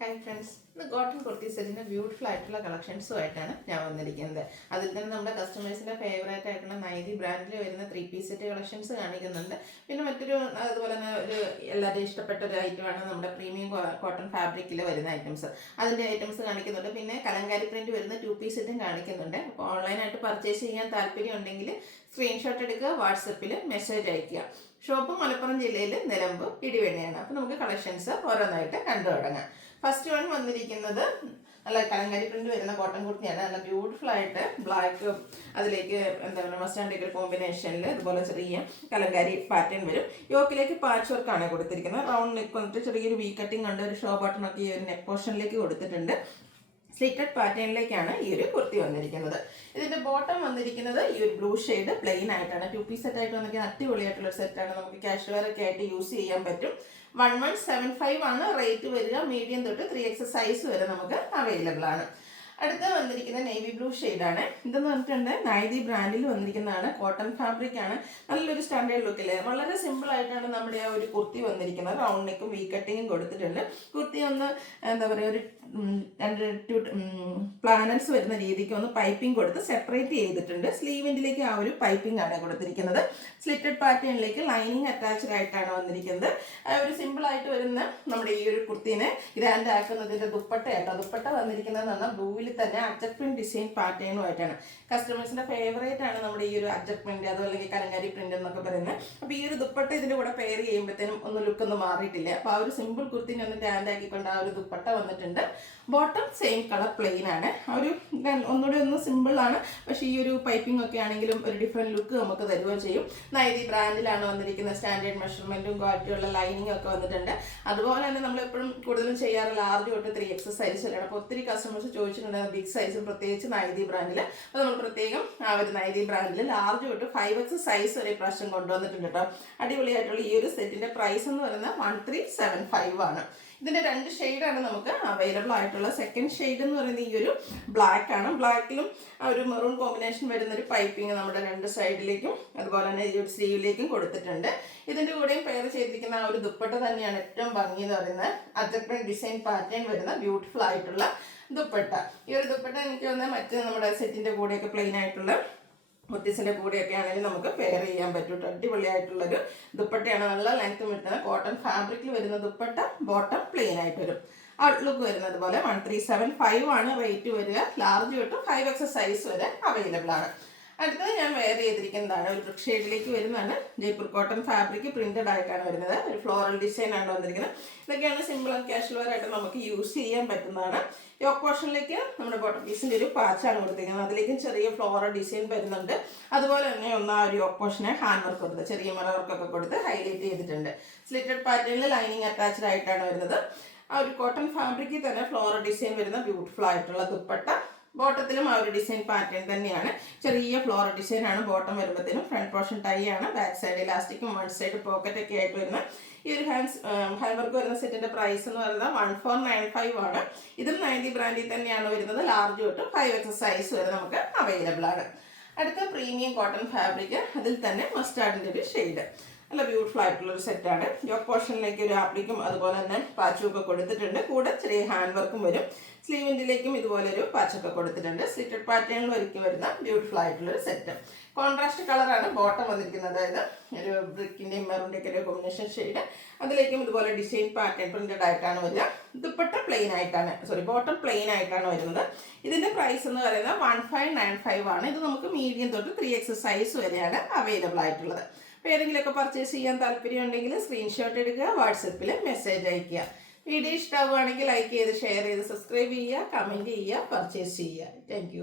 Hi friends, ഇന്ന് cotton kurti സെറ്റിൻ്റെ beautiful ആയിട്ടുള്ള കളക്ഷൻസുമായിട്ടാണ് ഞാൻ വന്നിരിക്കുന്നത്. അതിൽ തന്നെ നമ്മുടെ കസ്റ്റമേഴ്സിൻ്റെ ഫേവറേറ്റ് ആയിട്ടുള്ള നൈതി ബ്രാൻഡിൽ വരുന്ന 3 പീസ് സെറ്റ് കളക്ഷൻസ് കാണിക്കുന്നുണ്ട്. പിന്നെ മറ്റൊരു അതുപോലെ തന്നെ ഒരു എല്ലാവരും ഇഷ്ടപ്പെട്ട ഒരു ഐറ്റമാണ് നമ്മുടെ പ്രീമിയം കോട്ടൺ ഫാബ്രിക്കിൽ വരുന്ന ഐറ്റംസ്. അതിൻ്റെ ഐറ്റംസ് കാണിക്കുന്നുണ്ട്. പിന്നെ കലങ്കാരി പ്രിൻറ്റ് വരുന്ന 2 പീസ് സെറ്റും കാണിക്കുന്നുണ്ട്. അപ്പോൾ ഓൺലൈനായിട്ട് പർച്ചേസ് ചെയ്യാൻ താല്പര്യം ഉണ്ടെങ്കിൽ സ്ക്രീൻഷോട്ട് എടുക്കുക, വാട്സപ്പിൽ മെസ്സേജ് അയയ്ക്കുക. ഷോപ്പ് മലപ്പുറം ജില്ലയിൽ നിലമ്പൂർ ഇടിവെണ്ണയാണ്. അപ്പോൾ നമുക്ക് കളക്ഷൻസ് ഓരോന്നായിട്ട് കണ്ടു തുടങ്ങാം. ഫസ്റ്റ് വൺ വന്നിരിക്കുന്നത് നല്ല കലങ്കാരി പ്രിന്റ് വരുന്ന കോട്ടൺ കുർത്തിയാണ്. നല്ല ബ്യൂട്ടിഫുൾ ആയിട്ട് ബ്ലാക്ക് അതിലേക്ക് എന്താ പറയുക മസ്റ്റാൻഡ് ഒരു കോമ്പിനേഷനിൽ അതുപോലെ ചെറിയ കലങ്കാരി പാറ്റേൺ വരും. യോക്കിലേക്ക് പാച്ച് വർക്കാണ് കൊടുത്തിരിക്കുന്നത്. റൗണ്ട് നെക്ക് വന്നിട്ട് ചെറിയൊരു വി കട്ടിങ് ഉണ്ട്. ഒരു ഷോ ബട്ടണൊക്കെ ഈ ഒരു നെക്ക് പോർഷനിലേക്ക് കൊടുത്തിട്ടുണ്ട്. സ്ലിറ്റഡ് പാറ്റേണിലേക്കാണ് ഈ ഒരു കുർത്തി വന്നിരിക്കുന്നത്. ഇതിന്റെ ബോട്ടം വന്നിരിക്കുന്നത് ഈ ഒരു ബ്ലൂ ഷെയ്ഡ് പ്ലെയിൻ ആയിട്ടാണ്. 2 പീസ് സെറ്റ് ആയിട്ട് വന്നിരിക്കുന്ന അടിപൊളിയായിട്ടുള്ള സെറ്റാണ്. നമുക്ക് കാഷ്വൽ വെയർ ഒക്കെ ആയിട്ട് യൂസ് ചെയ്യാൻ പറ്റും. 1175 ആണ് റേറ്റ് വരിക. മീഡിയം തൊട്ട് 3X സൈസ് വരെ നമുക്ക് അവൈലബിൾ ആണ്. അടുത്ത വന്നിരിക്കുന്നത് നേവി ബ്ലൂ ഷെയ്ഡാണ്. ഇതെന്ന് പറഞ്ഞിട്ടുണ്ട് നൈതി ബ്രാൻഡിൽ വന്നിരിക്കുന്നതാണ്. കോട്ടൺ ഫാബ്രിക് ആണ്. നല്ലൊരു സ്റ്റാൻഡേർഡ് ലുക്കില്ലേ. വളരെ സിമ്പിൾ ആയിട്ടാണ് നമ്മുടെ ആ ഒരു കുർത്തി വന്നിരിക്കുന്നത്. റൗണ്ട് നെക്കും വി കട്ടിങ്ങും കൊടുത്തിട്ടുണ്ട്. കുർത്തി ഒന്ന് എന്താ പറയുക ഒരു 2 പ്ലാനറ്റ്സ് വരുന്ന രീതിക്ക് ഒന്ന് പൈപ്പിംഗ് കൊടുത്ത് സെപ്പറേറ്റ് ചെയ്തിട്ടുണ്ട്. സ്ലീവിൻ്റിലേക്ക് ആ ഒരു പൈപ്പിംഗ് ആണ് കൊടുത്തിരിക്കുന്നത്. സ്ലിറ്റഡ് പാറ്റേണിലേക്ക് ലൈനിങ് അറ്റാച്ച്ഡ് ആയിട്ടാണ് വന്നിരിക്കുന്നത്. ഒരു സിമ്പിൾ ആയിട്ട് വരുന്ന നമ്മുടെ ഈ ഒരു കുർത്തിനെ ഗ്രാൻഡ് ആക്കുന്നതിൻ്റെ ദുപ്പട്ടയാട്ടോ. ദുപ്പട്ട വന്നിരിക്കുന്നതെന്ന് പറഞ്ഞാൽ ബ്ലൂവിൽ തന്നെ അജക് പ്രിന്റ് ഡിസൈൻ പാറ്റേണുമായിട്ടാണ്. കസ്റ്റമേഴ്സിന്റെ ഫേവറേറ്റ് ആണ് നമ്മുടെ ഈ ഒരു അജക് പ്രിന്റ്, അതുപോലെ അല്ലെങ്കിൽ കലങ്കാരി പ്രിന്റ് എന്നൊക്കെ പറയുന്നത്. അപ്പോൾ ഈ ഒരു ദുപ്പട്ട ഇതിന്റെ കൂടെ പെയർ ചെയ്യുമ്പോഴത്തേനും ഒന്ന് ലുക്ക് ഒന്നും മാറിയിട്ടില്ല. അപ്പോൾ ആ ഒരു സിമ്പിൾ കുർത്തിനെ ഒന്ന് ഗ്രാൻഡ് ആക്കിക്കൊണ്ട് ആ ഒരു ദുപ്പട്ട വന്നിട്ടുണ്ട്. ബോട്ടം സെയിം കളർ പ്ലെയിൻ ആണ്. ആ ഒരു ഒന്നുകൂടി ഒന്ന് സിമ്പിൾ ആണ്. പക്ഷേ ഈ ഒരു പൈപ്പിംഗ് ഒക്കെ ആണെങ്കിലും ഒരു ഡിഫറെന്റ് ലുക്ക് നമുക്ക് തരുകയും ചെയ്യും. നൈതി ബ്രാൻഡിലാണ് വന്നിരിക്കുന്നത്. സ്റ്റാൻഡേർഡ് മെഷർമെന്റും ക്വാളിറ്റിയുള്ള ലൈനിങ് ഒക്കെ വന്നിട്ടുണ്ട്. അതുപോലെ തന്നെ നമ്മൾ എപ്പോഴും കൂടുതലും ചെയ്യാറ് ലാർജ് തൊട്ട് 3X സൈസ് വരെയാണ്. അപ്പോൾ ഒത്തിരി കസ്റ്റമേഴ്സ് ചോദിച്ചിട്ടുണ്ട് ബിഗ് സൈസും പ്രത്യേകിച്ച് നൈതി ബ്രാൻഡിൽ. അപ്പോൾ നമ്മൾ പ്രത്യേകം ആ ഒരു നൈതി ബ്രാൻഡിൽ ലാർജ് തൊട്ട് 5X സൈസ് വരെ പ്രാവശ്യം കൊണ്ടുവന്നിട്ടുണ്ട് കേട്ടോ. അടിപൊളിയായിട്ടുള്ള ഈ ഒരു സെറ്റിന്റെ പ്രൈസ് എന്ന് പറയുന്നത് 1375 ആണ്. ഇതിന്റെ 2 ഷെയ്ഡാണ് നമുക്ക് അവൈലബിൾ ആയിട്ടുള്ള. സെക്കൻഡ് ഷെയ്ഡ് എന്ന് പറയുന്നത് ഈ ഒരു ബ്ലാക്ക് ആണ്. ബ്ലാക്കിലും ഒരു മെറൂൺ കോമ്പിനേഷൻ വരുന്ന ഒരു പൈപ്പിംഗ് നമ്മുടെ 2 സൈഡിലേക്കും അതുപോലെ തന്നെ ഈ ഒരു സ്ലീവിലേക്കും കൊടുത്തിട്ടുണ്ട്. ഇതിന്റെ കൂടെയും പെയർ ചെയ്തിരിക്കുന്ന ആ ഒരു ദുപ്പട്ട തന്നെയാണ് ഏറ്റവും ഭംഗി എന്ന് പറയുന്നത്. അജക് പ്രിന്റ് ഡിസൈൻ പാറ്റേൺ വരുന്ന ബ്യൂട്ടിഫുൾ ആയിട്ടുള്ള ദുപ്പട്ട. ഈ ഒരു ദുപ്പട്ട എനിക്ക് തോന്നുന്നത് മറ്റ് നമ്മുടെ സെറ്റിന്റെ കൂടെയൊക്കെ പ്ലെയിൻ ആയിട്ടുള്ള കുർത്തീസിന്റെ കൂടെയൊക്കെ ആണെങ്കിലും നമുക്ക് പെയർ ചെയ്യാൻ പറ്റും. അടിപൊളിയായിട്ടുള്ളൊരു ദുപ്പട്ടയാണ്. നല്ല ലെങ്ത് വരുന്നത് കോട്ടൺ ഫാബ്രിക്കിൽ വരുന്ന ദുപ്പട്ട. ബോട്ടം പ്ലെയിൻ ആയിട്ട് വരും. ഔട്ട്ലുക്ക് വരുന്നത് പോലെ 1375 ആണ് റേറ്റ് വരിക. ലാർജ് തൊട്ട് 5X സൈസ് വരെ അവൈലബിൾ ആണ്. അടുത്തത് ഞാൻ വെയർ ചെയ്തിരിക്കുന്നതാണ്. ഒരു ബ്രിക്ക് ഷെയ്ഡിലേക്ക് വരുന്നതാണ്. ജയ്പൂർ കോട്ടൺ ഫാബ്രിക് പ്രിന്റഡ് ആയിട്ടാണ് വരുന്നത്. ഒരു ഫ്ലോറൽ ഡിസൈൻ ആണ് വന്നിരിക്കുന്നത്. ഇതൊക്കെയാണ് സിമ്പിൾ ആൻഡ് കാഷ്വൽ വെയർ ആയിട്ട് നമുക്ക് യൂസ് ചെയ്യാൻ പറ്റുന്നതാണ്. യോക്ക് പോർഷനിലേക്ക് നമ്മുടെ ബോട്ടം പീസിന്റെ ഒരു പാച്ചാണ് കൊടുത്തിരിക്കുന്നത്. അതിലേക്കും ചെറിയ ഫ്ലോറൽ ഡിസൈൻ വരുന്നുണ്ട്. അതുപോലെ തന്നെ ഒന്ന് ആ ഒരു യോക്ക് പോർഷനെ ഹാൻഡ് വർക്ക് കൊടുത്ത് ചെറിയ മിറർ വർക്കൊക്കെ കൊടുത്ത് ഹൈലൈറ്റ് ചെയ്തിട്ടുണ്ട്. സ്ലിറ്റഡ് പാറ്റേണിൽ ലൈനിങ് അറ്റാച്ച്ഡ് ആയിട്ടാണ് വരുന്നത്. ആ ഒരു കോട്ടൺ ഫാബ്രിക്കിൽ തന്നെ ഫ്ലോറൽ ഡിസൈൻ വരുന്ന ബ്യൂട്ടിഫുൾ ആയിട്ടുള്ള ദുപ്പട്ട. ബോട്ടത്തിലും ആ ഒരു ഡിസൈൻ പാറ്റേൺ തന്നെയാണ്. ചെറിയ ഫ്ലോറൽ ഡിസൈൻ ആണ് ബോട്ടം വരുമ്പോഴത്തേനും. ഫ്രണ്ട് പോർഷൻ ടൈ ആണ്. ബാക്ക് സൈഡ് ഇലാസ്റ്റിക്കും വൺ സൈഡ് പോക്കറ്റ് ഒക്കെ ആയിട്ട് വരുന്ന ഈ ഒരു ഹാൻഡ് വർക്ക് വരുന്ന സെറ്റിന്റെ പ്രൈസ് എന്ന് പറയുന്നത് 1495 ആണ്. ഇതും നൈതി ബ്രാൻഡിൽ തന്നെയാണ് വരുന്നത്. ലാർജ് തൊട്ട് 5X സൈസ് വരെ നമുക്ക് അവൈലബിൾ ആണ്. അടുത്ത പ്രീമിയം കോട്ടൺ ഫാബ്രിക്, അതിൽ തന്നെ മസ്റ്റാർഡിന്റെ ഒരു ഷെയ്ഡ്. നല്ല ബ്യൂട്ടിഫുൾ ആയിട്ടുള്ള ഒരു സെറ്റാണ്. യോക്ക് പോർഷനിലേക്ക് ഒരു ആപ്ലിക്കും അതുപോലെ തന്നെ പാച്ചും ഒക്കെ കൊടുത്തിട്ടുണ്ട്. കൂടെ ചെറിയ ഹാൻഡ് വർക്കും വരും. സ്ലീവിൻ്റിലേക്കും ഇതുപോലെ ഒരു പാച്ചൊക്കെ കൊടുത്തിട്ടുണ്ട്. സ്ലിറ്റഡ് പാറ്റേണിൽ ഒരുക്കി വരുന്ന ബ്യൂട്ടിഫുൾ ആയിട്ടുള്ള ഒരു സെറ്റ്. കോൺട്രാസ്റ്റ് കളറാണ് ബോട്ടം വന്നിരിക്കുന്നത്. അതായത് ഒരു ബ്രിക്കിൻ്റെയും മെറൂണിൻ്റെയൊക്കെ ഒരു കോമ്പിനേഷൻ ഷെയ്ഡ്. അതിലേക്കും ഇതുപോലെ ഡിസൈൻ പാറ്റേൺ പ്രിന്റഡ് ആയിട്ടാണ് വരിക. ദുപ്പട്ട പ്ലെയിൻ ആയിട്ടാണ് ബോട്ടം പ്ലെയിൻ ആയിട്ടാണ് വരുന്നത്. ഇതിന്റെ പ്രൈസ് എന്ന് പറയുന്നത് 1595 ആണ്. ഇത് നമുക്ക് മീഡിയം തൊട്ട് 3X സൈസ് വരെയാണ് അവൈലബിൾ ആയിട്ടുള്ളത്. അപ്പോൾ ഏതെങ്കിലുമൊക്കെ പർച്ചേസ് ചെയ്യാൻ താല്പര്യം ഉണ്ടെങ്കിൽ സ്ക്രീൻഷോട്ട് എടുക്കുക, വാട്സപ്പിൽ മെസ്സേജ് അയയ്ക്കുക. വീഡിയോ ഇഷ്ടമാവുകയാണെങ്കിൽ ലൈക്ക് ചെയ്ത് ഷെയർ ചെയ്ത് സബ്സ്ക്രൈബ് ചെയ്യുക, കമൻറ്റ് ചെയ്യുക, പർച്ചേസ് ചെയ്യുക. താങ്ക്